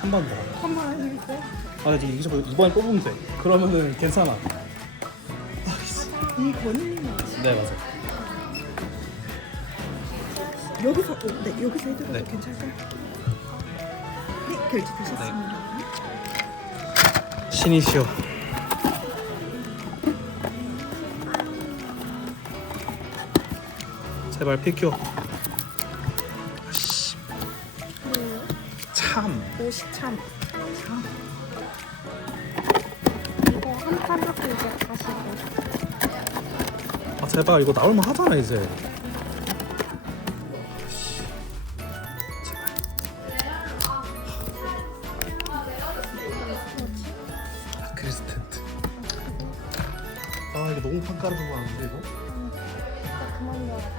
한 번 더. 한 번 하시겠어요? 아 이제 이번에 뽑으면 돼. 그러면은 괜찮아. 이 권은님 네 맞아. 여기서 네 여기서 해드려도 네. 괜찮을까요? 네 결제되셨습니다. 신이시여. 제발 피규어. 아씨. 참. 오식참. 이거 한 판 하고 이제 다시 뭐. 아 제발 이거 나올만 하잖아 이제. 아크릴 스탠드. 아 이거 너무 판가르는 거 아닌데 이거? 그만 넣어야 돼.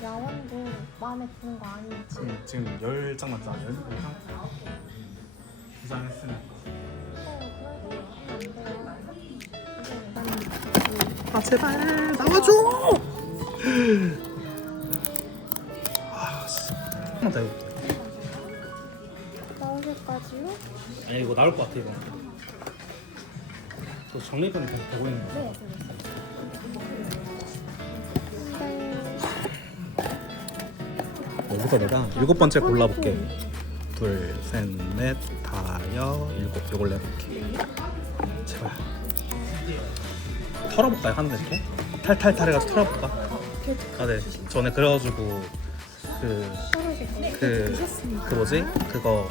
이 야원도 마음에 드는 거 아니지? 지금 10장 맞잖아. 12장? 2장 했으니까. 아 제발 나와줘. 아 씨. 한번 더 해볼게. 나오기까지요? 아니 이거 나올 것 같아 이거. 저 정리권이 계속 되고 있는 거. 네. 여기서 내가 7번째 골라볼게. 둘, 셋, 넷, 다여, 일곱. 이걸로 해볼게. 제발. 털어볼까요? 하는 이렇게? 탈탈탈 해가지고 털어볼까? 아 네. 전에 그래가지고 그 뭐지? 그거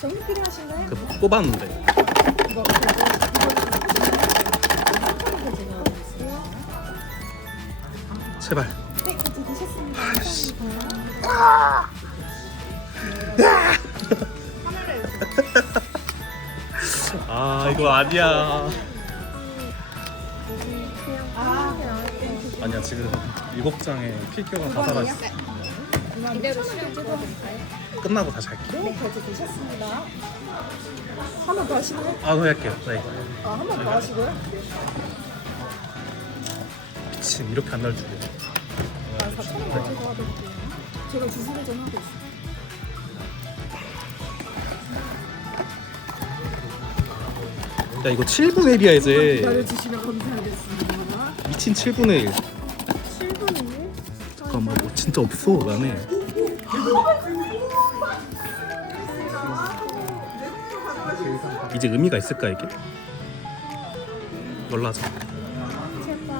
정리 필요하신가요? 그 뽑았는데. 이거 제발. 네 결제되셨습니다. 아 이거 아니야. 아니야 지금 7장의 피규어가 다 살아있어. 이대로 수령 찍어드릴까요? 끝나고 다시 할게. 네 결제되셨습니다. 한 번 더 하시나요? 아, 더 할게요. 네. 아 한 번 더 하시고요. 미친 이렇게 안 날 줄이야. 아 4,000원 가지고 와드릴게요. 제가 주소를 좀 하고 있어요. 야 이거 7분의 1이야 이제. 기다려주시면 감사하겠습니다. 미친 7분의 1. 7분의 1? 잠깐만 뭐 진짜 없어 나네. 이제 의미가 있을까 이게? 이걸로 하자.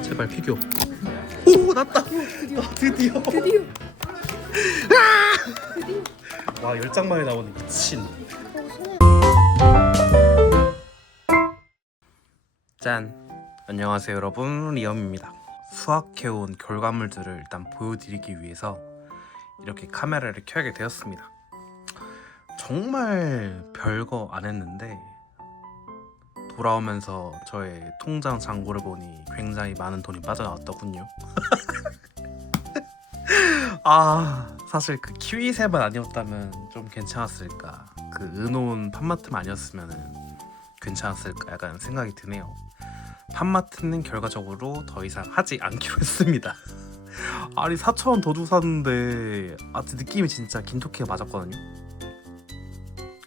제발 피규어. 오 났다. 드디어. 와 10장 만에 나오는 미친. 짠. 안녕하세요 여러분, 리엄입니다. 수확해온 결과물들을 일단 보여드리기 위해서 이렇게 카메라를 켜게 되었습니다. 정말 별거 안 했는데 돌아오면서 저의 통장 잔고를 보니 굉장히 많은 돈이 빠져나왔더군요. 아 사실 그 키위새만 아니었다면 좀 괜찮았을까, 그 은호운 팜마트만 아니었으면 괜찮았을까 약간 생각이 드네요. 팜마트는 결과적으로 더 이상 하지 않기로 했습니다. 아니 4,000원 더 주고 샀는데 느낌이 진짜 긴토키가 맞았거든요.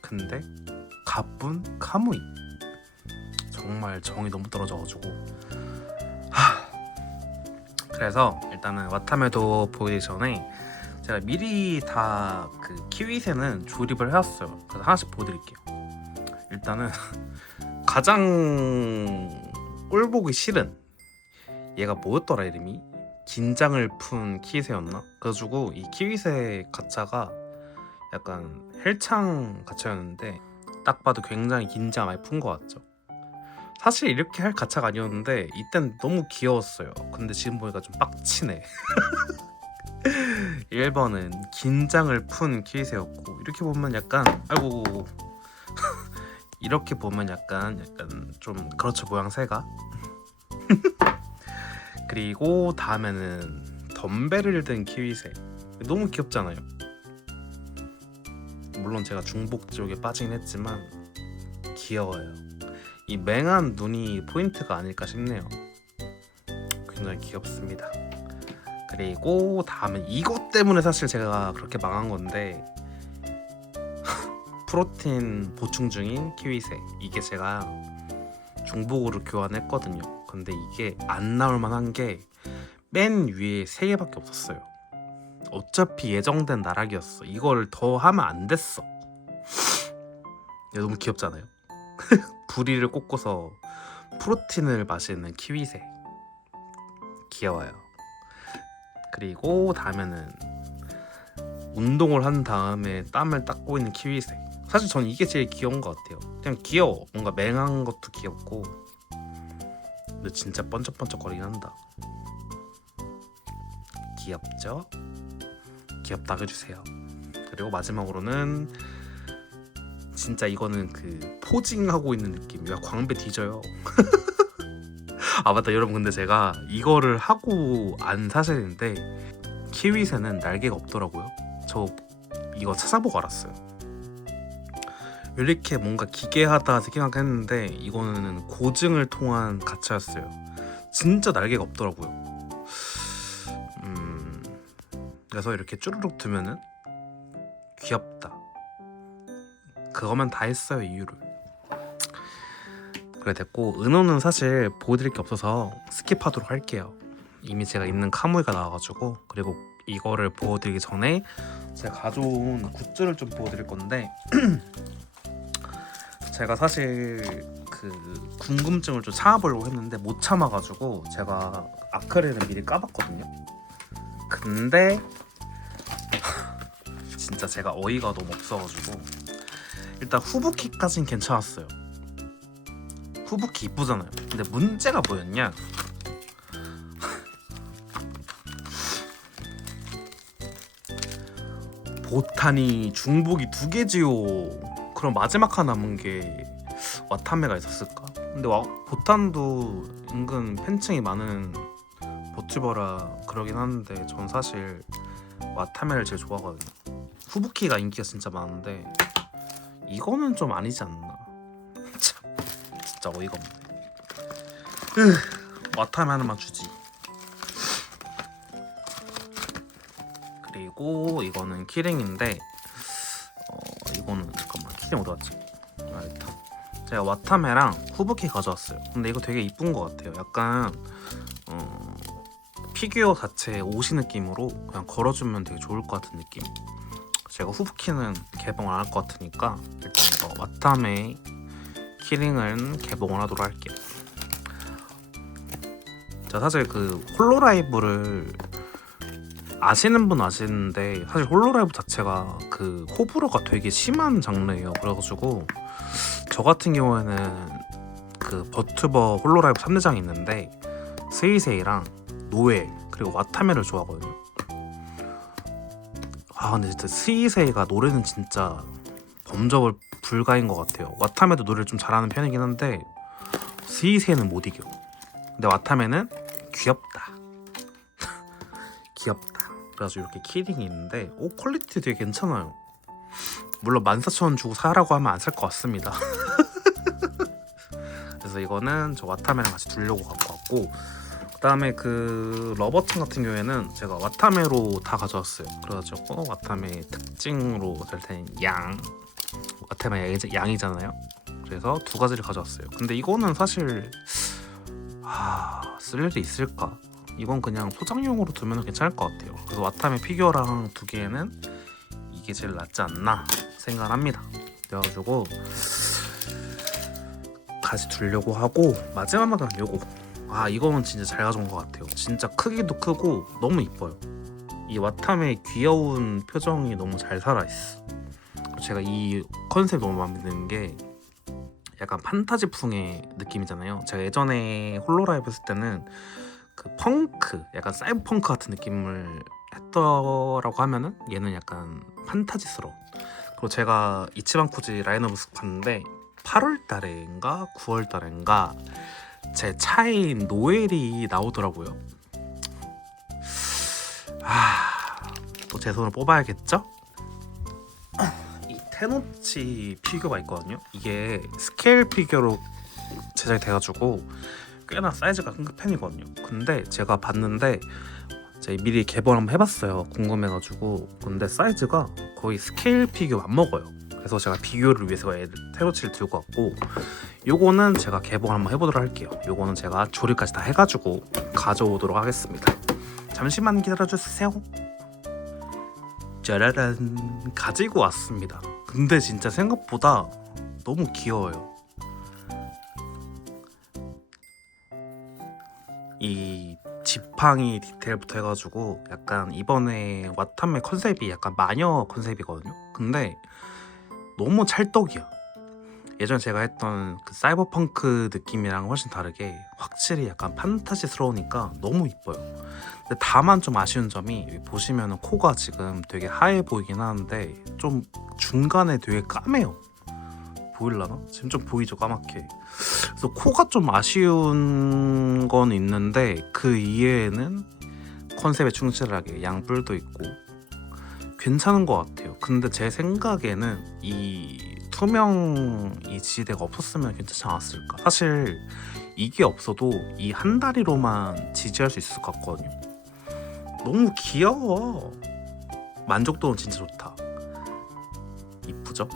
근데 가뿐 카무이 정말 정이 너무 떨어져가지고 그래서 일단은 와타메도 보기 전에 제가 미리 다 그 키위새는 조립을 해왔어요. 그래서 하나씩 보여드릴게요. 일단은 가장 꼴보기 싫은 얘가 뭐였더라 이름이? 긴장을 푼 키위새였나? 그래가지고 이 키위새 가차가 약간 헬창 가차였는데 딱 봐도 굉장히 긴장 많이 푼 것 같죠? 사실 이렇게 할 가차가 아니었는데 이땐 너무 귀여웠어요. 근데 지금 보니까 좀 빡치네. 1번은 긴장을 푼 키위새였고, 이렇게 보면 약간 아이고 이렇게 보면 약간 좀 그렇죠 모양새가. 그리고 다음에는 덤벨을 든 키위새. 너무 귀엽잖아요. 물론 제가 중복 지옥에 빠지긴 했지만 귀여워요. 이 맹한 눈이 포인트가 아닐까 싶네요. 굉장히 귀엽습니다. 그리고 다음은 이것 때문에 사실 제가 그렇게 망한 건데 프로틴 보충 중인 키위새. 이게 제가 중복으로 교환했거든요. 근데 이게 안 나올 만한 게 맨 위에 3개밖에 없었어요. 어차피 예정된 나락이었어. 이걸 더 하면 안 됐어. 너무 귀엽잖아요. 부리를 꽂고서 프로틴을 마시는 키위새. 귀여워요. 그리고 다음에는 운동을 한 다음에 땀을 닦고 있는 키위새. 사실 전 이게 제일 귀여운 것 같아요. 그냥 귀여워. 뭔가 맹한 것도 귀엽고 근데 진짜 번쩍번쩍거리긴 한다. 귀엽죠? 귀엽다고 해주세요. 그리고 마지막으로는 진짜 이거는 그 포징하고 있는 느낌. 야 광배 뒤져요. 아 맞다 여러분, 근데 제가 이거를 하고 안 사실인데 키위새는 날개가 없더라고요. 저 이거 찾아보고 알았어요. 이렇게 뭔가 기괴하다 생각했는데 이거는 고증을 통한 가차였어요. 진짜 날개가 없더라고요. 그래서 이렇게 쭈루룩 두면은 귀엽다. 그거만 다 했어요 이유를. 그래 됐고, 은호는 사실 보여드릴 게 없어서 스킵하도록 할게요. 이미 제가 있는 카무이가 나와가지고. 그리고 이거를 보여드리기 전에 제가 가져온 굿즈를 좀 보여드릴 건데 제가 사실 그 궁금증을 좀 참아보려고 했는데 못 참아가지고 제가 아크릴을 미리 까봤거든요. 근데 진짜 제가 어이가 너무 없어가지고 일단 후부키까진 괜찮았어요. 후부키 이쁘잖아요. 근데 문제가 뭐였냐, 보탄이 중복이 2개지요. 그럼 마지막 하나 남은 게 와타메가 있었을까? 근데 보탄도 은근 팬층이 많은 보튜버라 그러긴 하는데 전 사실 와타메를 제일 좋아하거든요. 후부키가 인기가 진짜 많은데 이거는 좀 아니지 않나. 참 진짜 어이가 없네. 와타메 하나만 주지. 그리고 이거는 키링인데 이거는 잠깐만, 키링 어디 갔지? 아 있다. 제가 와타메랑 후브키 가져왔어요. 근데 이거 되게 이쁜 것 같아요. 약간 피규어 자체 옷이 느낌으로 그냥 걸어주면 되게 좋을 것 같은 느낌. 제가 후브키는 개봉을 안 할 것 같으니까 일단 이거 와타메 키링은 개봉을 하도록 할게요. 자, 사실 그 홀로라이브를 아시는 분 아시는데 사실 홀로라이브 자체가 그 호불호가 되게 심한 장르예요. 그래가지고 저 같은 경우에는 그 버튜버 홀로라이브 3대장이 있는데 스이세이랑 노엘 그리고 와타메를 좋아하거든요. 아 근데 진짜 스이세이가 노래는 진짜 범접을 불가인 것 같아요. 와타메도 노래를 좀 잘하는 편이긴 한데 스이세이는 못 이겨. 근데 와타메는 귀엽다. 귀엽다. 그래서 이렇게 키링이 있는데 퀄리티 되게 괜찮아요. 물론 14,000원 주고 사라고 하면 안 살 것 같습니다. 그래서 이거는 저 와타메랑 같이 두려고 갖고 왔고, 그 다음에 그 러버튼 같은 경우에는 제가 와타메로 다 가져왔어요. 그래가지고 와타메 특징으로 될 양, 와타메 양이잖아요. 그래서 두 가지를 가져왔어요. 근데 이거는 사실 쓸 일이 있을까? 이건 그냥 소장용으로 두면 괜찮을 것 같아요. 그래서 와타메 피규어랑 두 개는 이게 제일 낫지 않나 생각을 합니다. 그래가지고 같이 두려고 하고, 마지막은 요거. 이거는 진짜 잘 가져온 것 같아요. 진짜 크기도 크고 너무 이뻐요. 이 와타메의 귀여운 표정이 너무 잘 살아있어. 제가 이 컨셉 너무 마음에 드는 게 약간 판타지풍의 느낌이잖아요. 제가 예전에 홀로라이브 했을 때는 그 펑크, 약간 사이버 펑크 같은 느낌을 했더라고 하면은 얘는 약간 판타지스러운. 그리고 제가 이치반쿠지 라인업을 봤는데 8월 달인가 9월 달인가 제 차인 노엘이 나오더라고요. 또 제 손을 뽑아야겠죠? 이 테노치 피규어가 있거든요. 이게 스케일 피규어로 제작이 돼가지고 꽤나 사이즈가 큰 편이거든요. 근데 제가 봤는데 제가 미리 개봉 한번 해봤어요. 궁금해가지고. 근데 사이즈가 거의 스케일 피규어 안 먹어요. 그래서 제가 비교를 위해서 테노치를 들고 왔고, 요거는 제가 개봉 한번 해보도록 할게요. 요거는 제가 조립까지 다 해가지고 가져오도록 하겠습니다. 잠시만 기다려주세요. 짜라란, 가지고 왔습니다. 근데 진짜 생각보다 너무 귀여워요. 이 지팡이 디테일부터 해가지고 약간 이번에 와타메 컨셉이 약간 마녀 컨셉이거든요. 근데 너무 찰떡이야. 예전에 제가 했던 그 사이버펑크 느낌이랑 훨씬 다르게 확실히 약간 판타지스러우니까 너무 이뻐요. 근데 다만 좀 아쉬운 점이, 여기 보시면은 코가 지금 되게 하얘 보이긴 하는데 좀 중간에 되게 까매요. 보일라나? 지금 좀 보이죠, 까맣게. 그래서 코가 좀 아쉬운 건 있는데 그 이외에는 컨셉에 충실하게 양뿔도 있고 괜찮은 것 같아요. 근데 제 생각에는 이 투명 이 지대가 없었으면 괜찮지 않았을까. 사실 이게 없어도 이 한 다리로만 지지할 수 있을 것 같거든요. 너무 귀여워. 만족도는 진짜 좋다. 이쁘죠?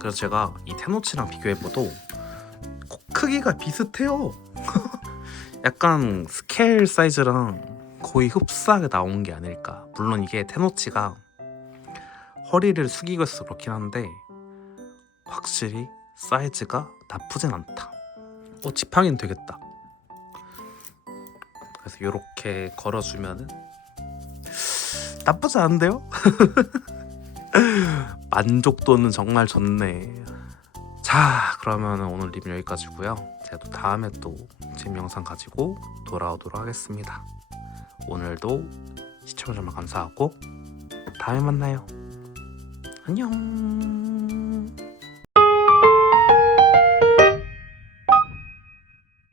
그래서 제가 이 테노치랑 비교해봐도 크기가 비슷해요. 약간 스케일 사이즈랑 거의 흡사하게 나온 게 아닐까. 물론 이게 테노치가 허리를 숙이고 있어서 그렇긴 한데 확실히 사이즈가 나쁘진 않다. 지팡이는 되겠다. 그래서 이렇게 걸어주면은 나쁘지 않은데요? 만족도는 정말 좋네. 자, 그러면 오늘 리뷰 여기까지고요. 제가 또 다음에 또 재미 영상 가지고 돌아오도록 하겠습니다. 오늘도 시청해 주셔서 감사하고 다음에 만나요. 안녕.